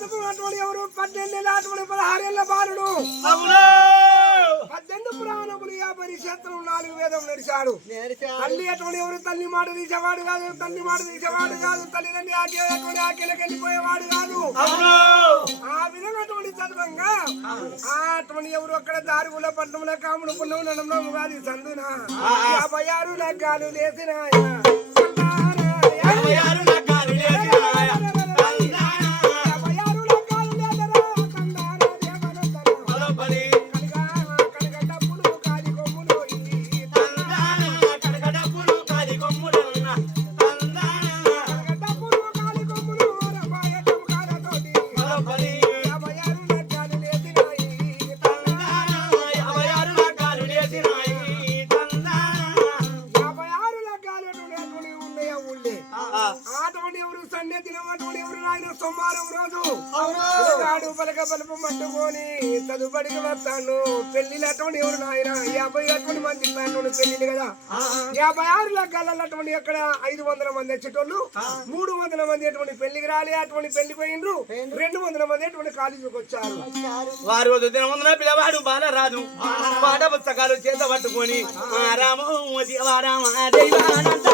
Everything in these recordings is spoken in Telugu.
చదువుకున్నటువంటి ఎవరు? పద్దెనిమిది అటువంటి పదహారేళ్ళ బాలుడు. అవును! పద్దెనిమిది పురాణములు యాభై క్షేత్రం నాలుగు వేదం నడిచాడు. తల్లి అటువంటి ఎవరు? తల్లి మాట తీసేవాడు కాదు తల్లి మాట తీసేవాడు కాదు తల్లిదండ్రి ఆకే అటువంటి ఆకేలకు వెళ్ళిపోయేవాడు కాదు. అవును! ఆ విధంగా అటువంటి చదవంగా ఆ అటువంటి ఎవరు అక్కడ దారుగుల పట్టణంలో కాముడు పుణ్యం నడంలో ఉగాది సందున యాభై ఆరు లగ్గాలు లేసిన అటువంటి అక్కడ ఐదు వందల మంది వచ్చేటోళ్ళు. మూడు వందల మంది అటువంటి పెళ్ళికి రాలే అటువంటి పెళ్ళి పోయిండ్రు. రెండు వందల మంది అటువంటి కాలేజీకి వచ్చారు. వారు రోజు దినముందున పిల్లవాడు బాలరాజు. పాట పుస్తకాలు చేత పట్టుకొని రాము దేవారామ దైవానంద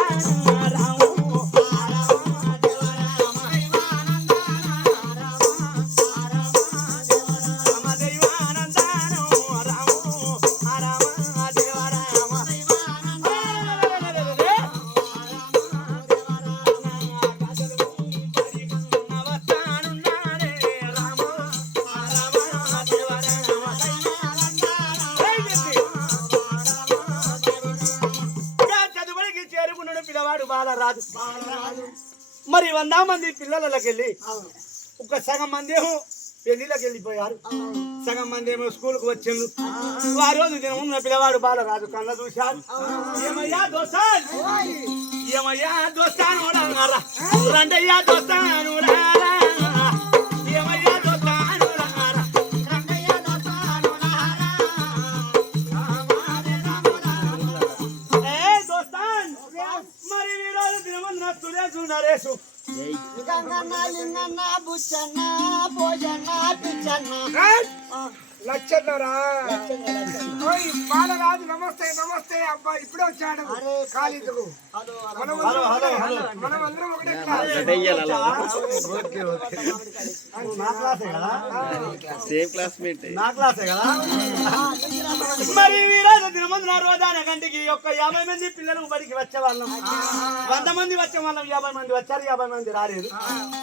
బాలరాజు మరి వంద మంది పిల్లలకి వెళ్ళి ఒక సగం మంది ఏమో పెళ్ళిళ్ళకి వెళ్ళిపోయారు సగం మంది ఏమో స్కూల్కు వచ్చిండ్రు. ఆ. రోజు దినం ఉన్న పిల్లవాడు బాలరాజు కళ్ళ చూశారు ఏమయ్యా దోస్తాన్? ఏమయ్యా దోస్తాను రండయ్యా దోస్తాను eso. బాలరాజు నమస్తే నమస్తే అబ్బా ఇప్పుడే వచ్చాడు. కాలేజీకు మనం హలో హలో హలో. మనం అందరం ఒకటే క్లాస్. నా క్లాసే కదా? సేమ్ క్లాస్మేట్ నా క్లాసే కదా? మరి ఈ రోజు దినమందున రోజాన గంటికి ఒక యాభై మంది పిల్లలు బడికి వచ్చే వాళ్ళం వంద మంది వచ్చే వాళ్ళం యాభై మంది వచ్చారు యాభై మంది రాలేదు.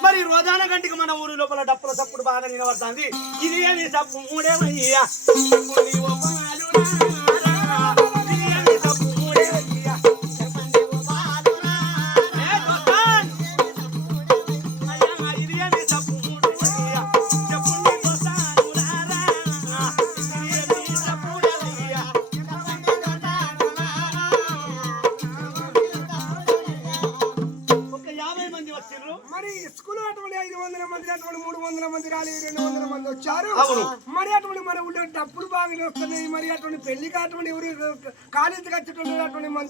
మరి రోజాన గంటికి మన ఊరి లోపల డప్పుల చప్పుడు బాగా నిలబడుతుంది. ఇది ఏమి సప్పు మూడేమయ్యా?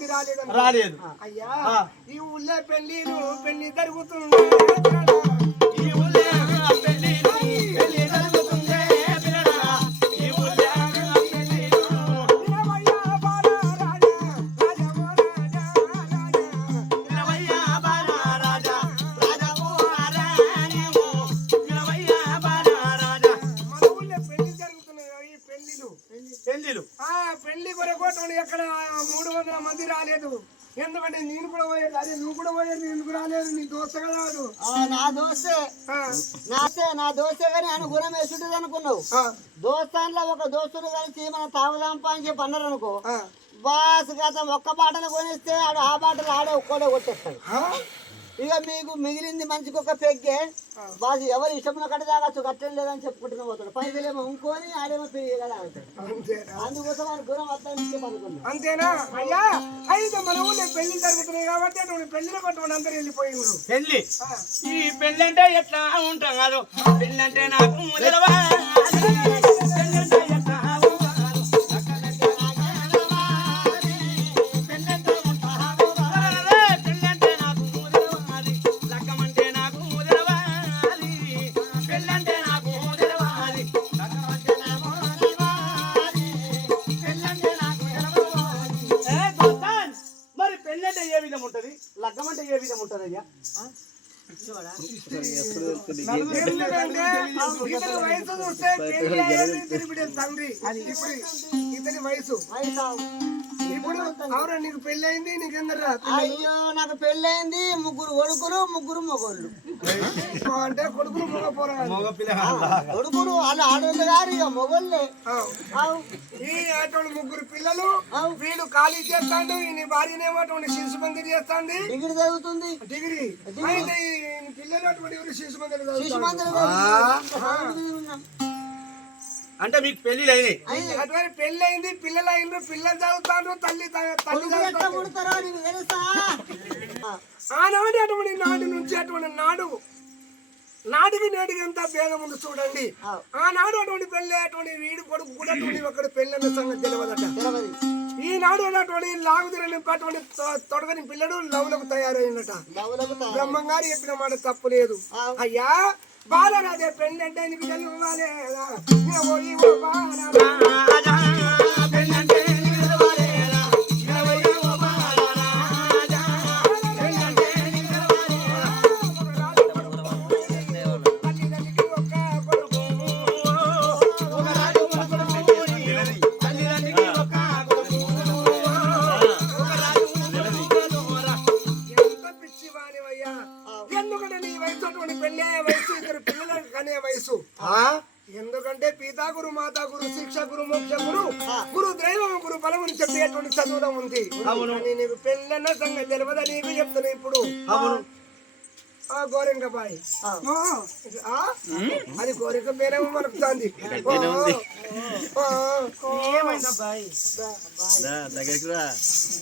రాలేదు. అయ్యా. ఈ ఊళ్ళో పెళ్ళిలు పెళ్ళి జరుగుతుంది దోస్తే కానీ ఆయన గుణం వేసుంటుంది అనుకున్నావు దోస్తాన్లో ఒక దోస్తుడు కలిసి మన తాగుదాంపా అని చెప్పి అన్నారు అనుకో. బాస్ గత ఒక్క బాటలు కొనిస్తే ఆడు ఆ బాటలు ఆడే ఒక్కడే కొట్టేస్తాడు? ఇక మీకు మిగిలింది మంచికి ఒక పెగ్గే బాస్ ఎవరు ఇష్టమైన కట్ట తాగచ్చు కట్టడం లేదని చెప్పుకుంటున్నా పోతాడు. పైసలేమో ఇంకోని ఆడేమో అందుకోసం గుణం అంతేనా? అయ్యా అయితే మన ఊళ్ళో పెళ్ళి జరుగుతున్నాయి కాబట్టి అటువంటి పట్టుకుని అందరూ వెళ్ళిపోయిండ్రు పెళ్ళి? ఈ పెళ్ళంటే ఎట్లా ఉంటాం కాదు? పెళ్ళంటే నాకు ముదలవా వయసు చూస్తే తండ్రి. ఇతని వయసు. ఇప్పుడు అవునా నీకు పెళ్ళి అయింది నీకెందరా అయ్యో నాకు పెళ్ళైంది ముగ్గురు కొడుకులు ముగ్గురు మొగోళ్ళు. అంటే కొడుకులు మగ కొడుకులు వాళ్ళు ఆడోళ్ళు గారు ఇక మొగోళ్ళే. ఆవు. ఈ అటువంటి ముగ్గురు పిల్లలు వీడు ఖాళీ చేస్తాడు ఈ భార్యనేమో అటువంటి శిశు మందిర్ చేస్తాంది. డిగ్రీ చదువుతుంది. డిగ్రీ. అయితే అంటే మీకు అయినాయి. అయ్యి, అటువంటి పెళ్ళి అయింది పిల్లలు అయిండ్రు పిల్లలు చదువుతాండ్రు తల్లి తల్లి అటువంటి నాటి నుంచి అటువంటి నాడు నాటికి నేటికి ఎంత భేదం ఉంది చూడండి. ఆనాడు అటువంటి పెళ్ళి అటువంటి వీడి కొడుకు కూడా అటువంటి ఒకటి పెళ్ళి అన్న సంగతి తెలియదట. ఈనాడు అటువంటి లాగుదిరని అటువంటి తొడగని పిల్లడు లవ్లకు తయారైందట. బ్రహ్మంగారు చెప్పిన మాట తప్పు లేదు. అయ్యా బాలరాజే పెళ్ళి అంటే తెలియలేదా ఓ కానీ నీకు పెళ్ళన్న సంగతి తెలియదా? నీకు చెప్తున్నా ఇప్పుడు. అవును. ఆ గోరింక బాయ్. ఆ? అది గోరింక పేరేమో మనకుతుంది ఏమైంది అబ్బాయి దా, దగ్గరికి రా.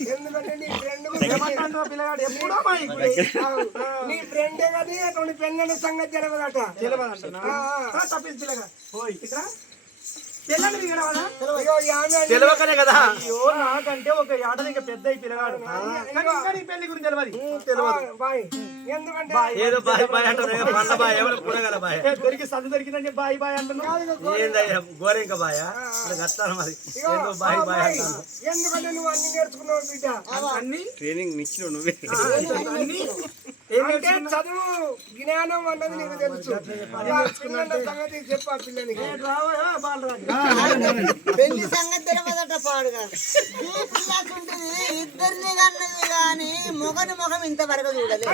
ఎందుకంటే నీ ఫ్రెండ్ పిల్లగాడు ఎప్పుడో నీ ఫ్రెండే కానీ అటువంటి పెళ్ళన్న సంగతి తెలియదట. తెలియదంటున్నా ఆ, ఆ. తప్పించి పిల్లగా పోయి. ఇక్కడ. తెలియకనే కదా. అయ్యో నాకంటే ఒక ఏడాది ఇంకా పెద్ద పిల్లగాడు. ఇంకా నీ పెళ్ళి గురించి తెలియదు ఆ, బాయ్ ఎందుకంటే ఏదో బాయ్ బాయ్ అంటారు. పండ్ల బాయ్ ఎవరు కూరగాయల బాయ్? ఏ, దొరికి సందు దొరికిందని బాయ్ బాయ్ అంటున్నావు? ఏందయ్యా గోరింక బాయ్? అట్లా మరి ఏదో బాయ్ బాయ్ ఎందుకంటే నువ్వు అన్ని నేర్చుకున్నావు బిడ్డ. అన్ని? ట్రైనింగ్ ఇచ్చినావు నువ్వే. అన్ని? అంటే చదువు జ్ఞానం అన్నది నీకు తెలుసు. పిల్లల సంగతి చెప్పు ఆ పిల్లనికి రావా బాలరాజు. పెళ్ళి సంగతి తెలియదట పాడుగా. ఇద్దరిని కన్నది కానీ మొగని ముఖం ఇంతవరకు చూడలేదు.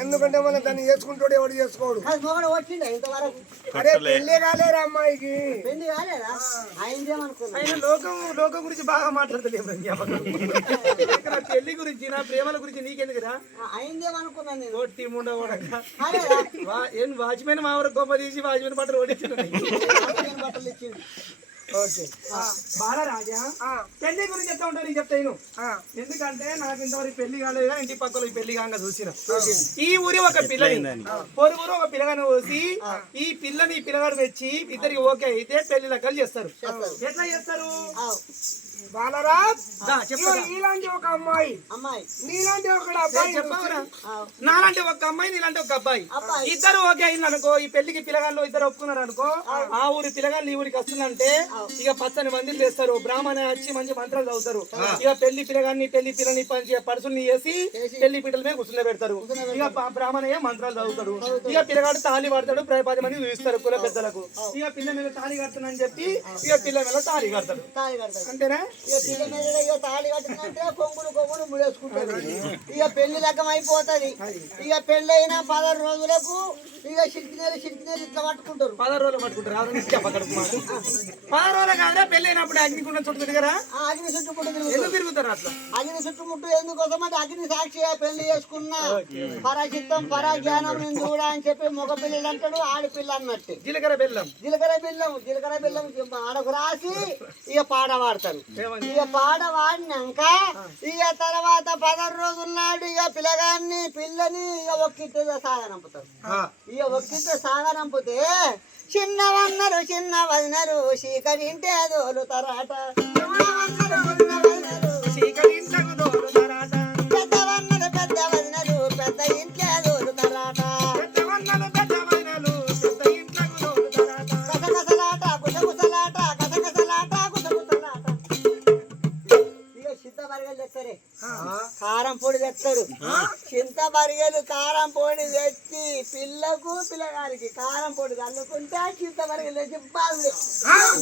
ఎందుకంటే మన దాన్ని చేసుకుంటాడు ఎవడు చేసుకోడు? అరే పెళ్ళే కాలేరా అమ్మాయికి? పెళ్ళి లోకం లోకం గురించి బాగా మాట్లాడతలేము ఇక్కడ పెళ్ళి గురించి నా ప్రేమల గురించి నీకెందుకురా? అయిందేమనుకున్నా నేను? రోట్టి ముండ వాచ్మెన్ మా ఊరు గొప్ప తీసి వాచ్మెన్ బట్టలు ఓడించున్నాయి నేను బట్టలు ఇచ్చింది బాలరాజా ఆ, పెళ్ళి గురించి చెప్తా ఉంటా నేను చెప్తాను ఆ, ఎందుకంటే నాకు ఇంతవరకు పెళ్ళి కాలేదు కానీ ఇంటి పక్కల ఈ పెళ్ళి కాగా చూసిన. ఈ ఊరి ఒక పిల్లని. పొరుగురు ఒక పిల్లగాని పోసి ఈ పిల్లని ఈ పిల్లగాడు తెచ్చి ఇద్దరికి ఓకే అయితే పెళ్ళి లెక్కలు చేస్తారు. ఎట్లా చేస్తారు. బాలరాజ్ ఇలాంటి ఒక అమ్మాయి. అమ్మాయి. నీలాంటి ఒక అబ్బాయి. నాలాంటి ఒక అమ్మాయి నీలాంటి ఒక అబ్బాయి. ఇద్దరు ఓకే అయింది అనుకో ఈ పెళ్ళికి పిల్లగాళ్ళు ఇద్దరు ఒప్పుకున్నారు అనుకో ఆ ఊరి పిల్లగాళ్ళు ఈ ఊరికి వస్తుందంటే ఇక పచ్చని మందిలు చేస్తారు. బ్రాహ్మణ వచ్చి మంచి మంత్రాలు చదువుతారు. ఇక పెళ్ళి పిల్లగాన్ని పెళ్ళి పిల్లని పంచి పరుసుల్ని వేసి పెళ్ళి పీటల మీద కూర్చుని పెడతారు ఇక బ్రాహ్మణయ్య మంత్రాలు చదువుతాడు. ఇక పిల్లగాడు తాళి పడతాడు పది మంది చూపిస్తారు కుల పెద్దలకు. ఇక పిల్ల మీద తాళి కడుతున్నా చెప్పి ఇక పిల్ల మీద తాళి కడతాడు. తాళి కడతాడు. అంతేనా? ఇక పిల్ల మీద ఇక తాళి కట్టిందంటే కొంగులు కొంగులు ముడేసుకుంటాడు ఇక పెళ్ళి లగ్గం అయిపోతుంది. ఇక పెళ్ళి అయిన పదహారు రోజులకు ఇక సిరికినేలు సిరికినేలు ఇట్లా పట్టుకుంటారు. పదహారు రోజులు పట్టుకుంటారు. పదహారు రోజులు కాదురా పెళ్ళి అయినప్పుడు అగ్నికుండ చుట్టూ తిరిగారా? అగ్ని చుట్టుముట్టు ఎందుకు తిరుగుతారు అట్లా? అగ్ని చుట్టుముట్టు ఎందుకోసం అంటే అగ్ని సాక్షిగా పెళ్ళి చేసుకున్నా పరాచిత్తం పరాజ్ఞానం నేను చూడ అని చెప్పి మగ పిల్లలు అంటాడు ఆడపిల్ల అన్నట్టు. జీలకర్ర బెల్లం. జీలకర్ర బెల్లం జీలకర్ర బెల్లం ఆడకు రాసి ఇక పాట పాడతారు. ఇక పాట వాడినాక ఇక తర్వాత పదహారు రోజుల నాడు ఇక పిల్లగాన్ని పిల్లని ఇక ఒక్కితే సాగనంపుతారు ఇక ఒక్కితే సాగనంపితే చిన్నవన్నరు చిన్న వదినరు చీకటింటే దోలుతారట. చిన్నవన్నరు చిన్న వదినరు చీకటింట్లకు దోలుతారాట. పెద్దవన్నరు పెద్ద వదినరు పెద్ద తెస్తాడు చింత బరిగెలు కారం పొడి తెచ్చి పిల్లకు పిల్లగారికి కారం పొడి చల్లుకుంటే చింత బరిగెలు తెచ్చి బాగు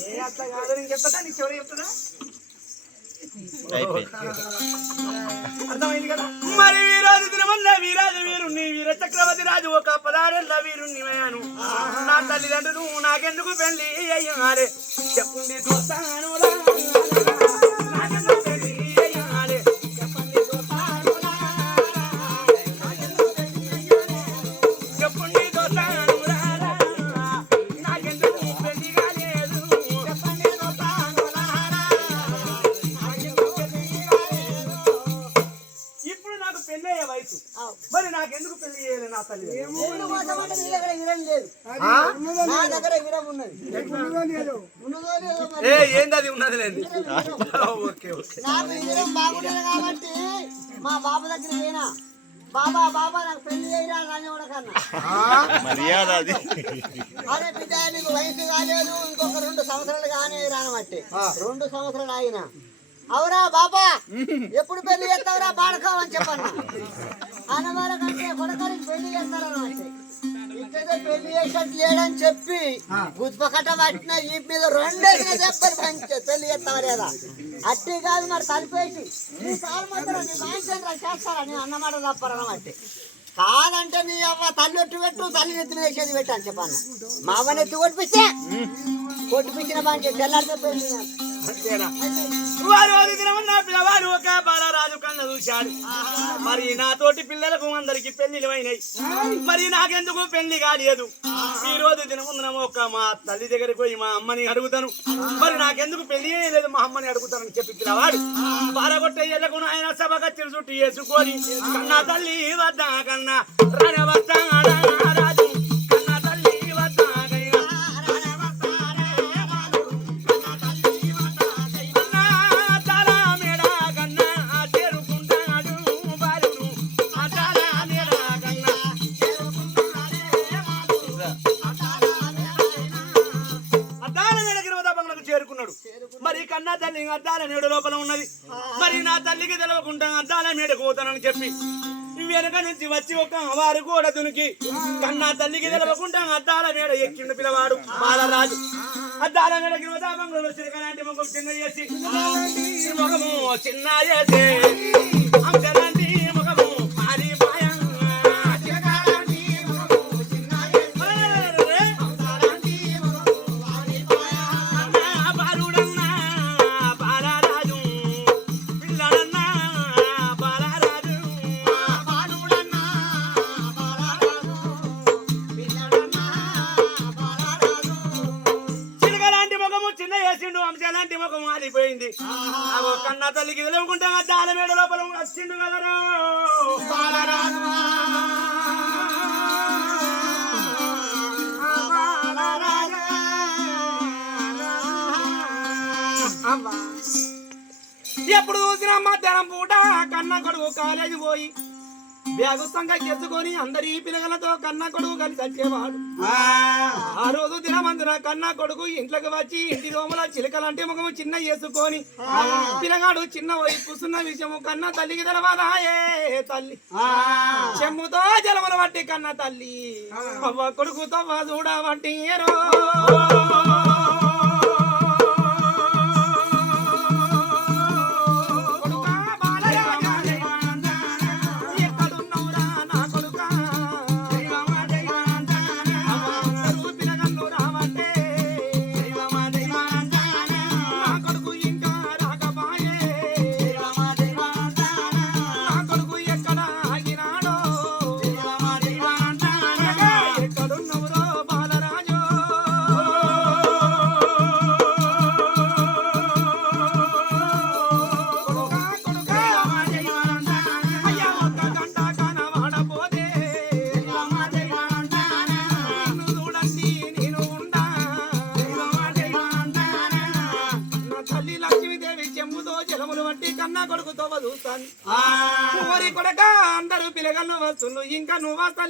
ఏ అట్లా కాదు నేను చెప్తా చెప్తుందా మరి వీరాజు దినమల్ల వీరాజు వీరుణ్ణి వీర చక్రవర్తి రాజు ఒక పదారేళ్ళ వీరుణ్ణి నా తల్లిదండ్రులు నాకెందుకు పెళ్ళి అయ్యారే? చెప్పుండి చూస్తాను బాబా బాబా నాకు పెళ్ళి చేయరా మర్యాద అది. అరే బిడ్డ నీకు వయసు కాలేదు ఇంకొక రెండు సంవత్సరాలు కానీ రానబట్టి రెండు సంవత్సరాలు ఆగిన. అవురా బాబా ఎప్పుడు పెళ్ళి చేస్తావురా బాడకావు అని చెప్పన్న. అన్నవాళ్ళ కంటే కొడకరికి పెళ్ళి చేస్తారన్నమాట. పెళ్ళి చేసేట్టు లేడని చెప్పి గుత్పకట్ట పట్టిన ఈ మీద రెండేసిన చెప్పారు పంచ పెళ్ళి చేస్తావా లేదా? అట్టి కాదు మరి తలిపేసి. నీ మాత్రం చేస్తారా? నీ అన్నమాట తప్పరన్నమాట కాదంటే నీ అవ్వ తల్లి ఒట్టు పెట్టు తల్లి నెత్తిన వేసేది పెట్టు అని చెప్పన్న. మా అవ్వ నెత్తి కొట్టిపిస్తే. కొట్టిపించిన బాగా తెల్లారితే పెళ్ళి నాకు. అంతేనా వారు అది దినమన్న పిల్లవాడు ఒక బాలరాజు కళ్ళ చూశాడు మరి నాతోటి పిల్లలకు అందరికి పెళ్ళిలు అయినాయి. మరి నాకెందుకు పెళ్ళి కాలేదు? ఈ రోజు దినం ఒక మా తల్లి దగ్గరికి పోయి మా అమ్మని అడుగుతాను. మరి నాకెందుకు పెళ్ళి లేదు మా అమ్మని అడుగుతానని చెప్పి పిల్లవాడు బాలగొట్టే ఆయన సభ కచ్చిన చుట్టూ వేసుకొని కన్నా తల్లి వద్దా కన్నా? రాని వస్తా మరి కన్నా తల్లి అద్దాల మేడ లోపల ఉన్నది. మరి నా తల్లికి తెలవకుండా అద్దాల మేడ పోతానని చెప్పి వెనక నుంచి వచ్చి ఒక వారు కూడా దునికి కన్నా తల్లికి తెలవకుండా అద్దాల మేడ ఎక్కిండు పిల్లవాడు బాలరాజు. అద్దాల మేడ గిరివదాపంలో చిరకలాంటి ముఖం చిన్న చేసి ముఖము చిన్న చేసి ఎప్పుడు చూసినా మధ్యాహ్నం పూట కన్న కొడుకు కాలేజీ పోయి బ్యాగు సంఖ్య ఎత్తుకొని అందరి పిల్లలతో కన్న కొడుకు కలిసి వచ్చేవాడు. ఆ. రోజు దినమందున కన్న కొడుకు ఇంట్లోకి వచ్చి ఇంటి దోమల చిలకలంటే ముఖము చిన్న వేసుకొని పిల్లగాడు చిన్న పోయి కూసున్న విషయము కన్న తల్లికి తెలవాలా? ఏ తల్లి. చెమ్ముతో జలములు పట్టి కన్న తల్లి. అవ్వ కొడుకుతో చూడబట్టి కొడుకా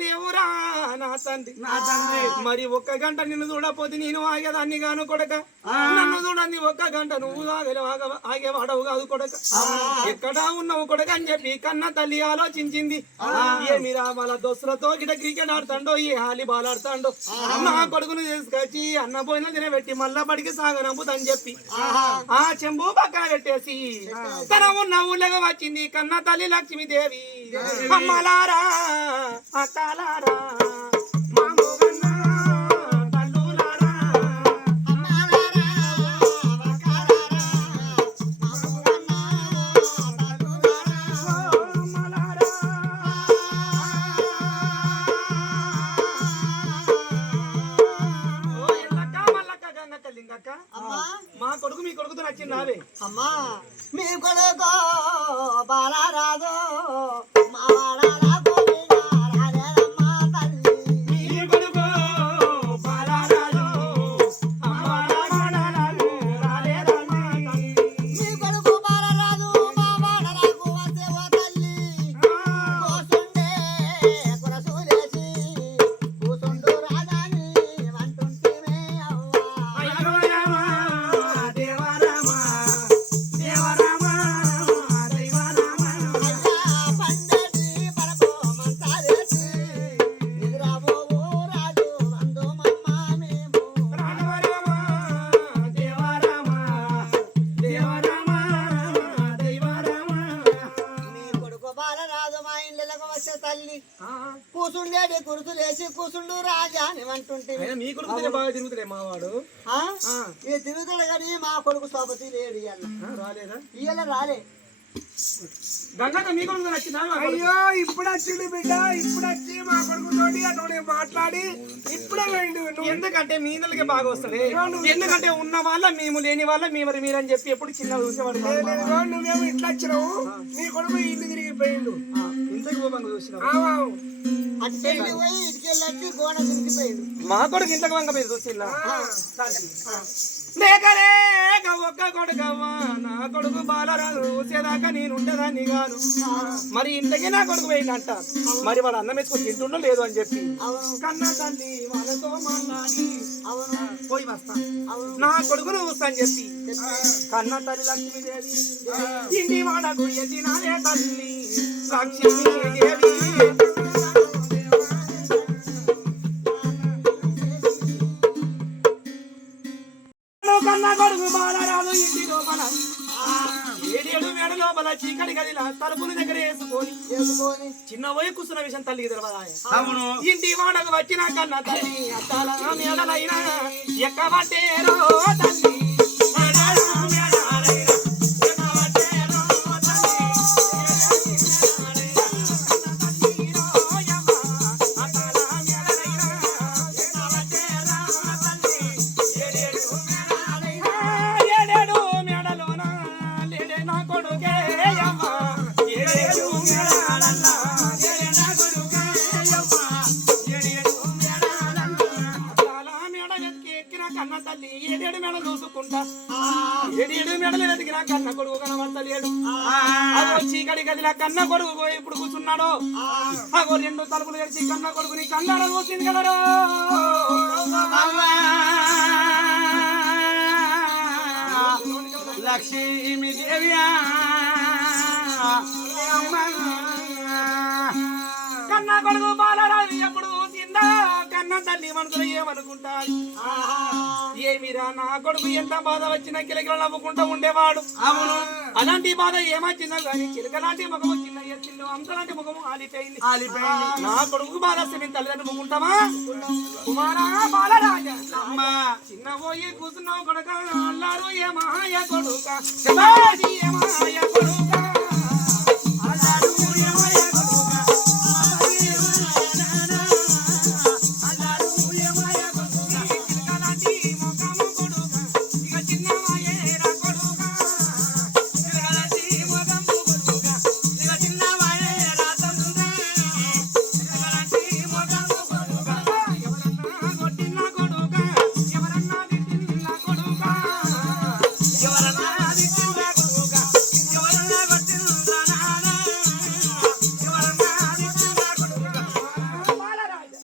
వస్తలేవురా నా తండ్రి. నా తండ్రి. మరి ఒక్క గంట నిన్ను చూడపోతే నేను ఆగేదాన్ని గాను కొడక. నన్ను చూడండి ఒక్క గంట నువ్వు ఆగేవాడవు కాదు కొడక. ఎక్కడ ఉన్నావు కొడక అని చెప్పి కన్న తల్లి ఆలోచించింది. ఏమి రావాల దోస్తులతో గిట క్రికెట్ ఆడుతాండో ఏ హాలీ బాల్ ఆడుతాండో. నా కొడుకును తీసుకొచ్చి అన్న పోయిన తినబెట్టి మళ్ళా బడికి సాగనంపుదని చెప్పి. ఆ చెంబు పక్కన పెట్టేసి తన ఉన్న ఊళ్ళగా వచ్చింది కన్న తల్లి లక్ష్మీదేవి. అమ్మలారా అక్కలారా మామూగన్న కొడుకు సోపతి లేడు రాలేదా? ఇయ్యాల రాలే. మీ అయ్యో ఇప్పుడు వచ్చింది బిడ్డ ఇప్పుడు వచ్చి మా కొడుకుతోటి అటువంటి మాట్లాడి ఇప్పుడే నువ్వు. ఎందుకంటే మీ నెలకి బాగా వస్తాడే ఎందుకంటే ఉన్న వాళ్ళ మేము లేని వాళ్ళ మీ మరి మీరని చెప్పి ఎప్పుడు చిన్న చూసేవాడు నువ్వేమో ఇట్లా వచ్చినావు. నీ కొడుకు ఇల్లు తిరిగిపోయిండు. మా కొడుకు ఇంతకు వంక పోయి చూసినా లేకలేక ఒక్క కొడుకవ్వా. నా కొడుకు బాలరాదు చూసేదాకా నేను ఉండేదాన్ని కాదు. మరి ఇంతకీ నా కొడుకు పోయిందంట మరి వాడు అన్నం వేసుకొని తింటుండో లేదు అని చెప్పి. కన్న తల్లి వాళ్ళతో మాట్లాడి పోయి వస్తా. నా కొడుకును చూస్తా అని చెప్పి. కన్న తల్లి లక్ష్మీదేవి ఇంటి వాడకు ఎదినాలే తల్లి. లక్ష్మీదేవి కన్న కొడుకు బాలరాదు ఇంటి లోపల ఏడేడు మేడ లోపల చీకటి గదిలా తలుపుల దగ్గర వేసుకొని చిన్న కూర్చున్న విషయం తల్లికి తెలియదా ఇంటి వాడకు వచ్చిన కన్న తల్లి అత్తాల మేడలైనా ఎక్కబట్టేరో తల్లి. ఇలా కన్న కొడుకు పోయి ఇప్పుడు కూర్చున్నాడు. అగో రెండు తలుపులు తెరిచి కన్న కొడుకుని కన్నాడ చూసింది కదరా లక్ష్మీ దేవ్యా కన్న కొడుకు బాలరాజు ఎప్పుడు చూసిందా కన్న తల్లి మనసులో ఏమనుకుంటాడు ఏమిరా నా కొడుకు ఎంత బాధ వచ్చినా కిలకిల నవ్వుకుంటూ ఉండేవాడు. అవును. అలాంటి బాధ ఏమొచ్చిందో కానీ చిలక లాంటి ముఖము చిన్న ఎత్తిల్లు అంతలాంటి ముఖము ఆలిపోయింది. ఆలిపోయింది. నా కొడుకు బాధ వస్తే మేము తల్లిదండ్రులు ముగ్గుంటామా కుమారా బాలరాజా చిన్న పోయి కూర్చున్నావు కొడుక అల్లారు ఏ మాయ కొడుక ఏ మాయ కొడుక.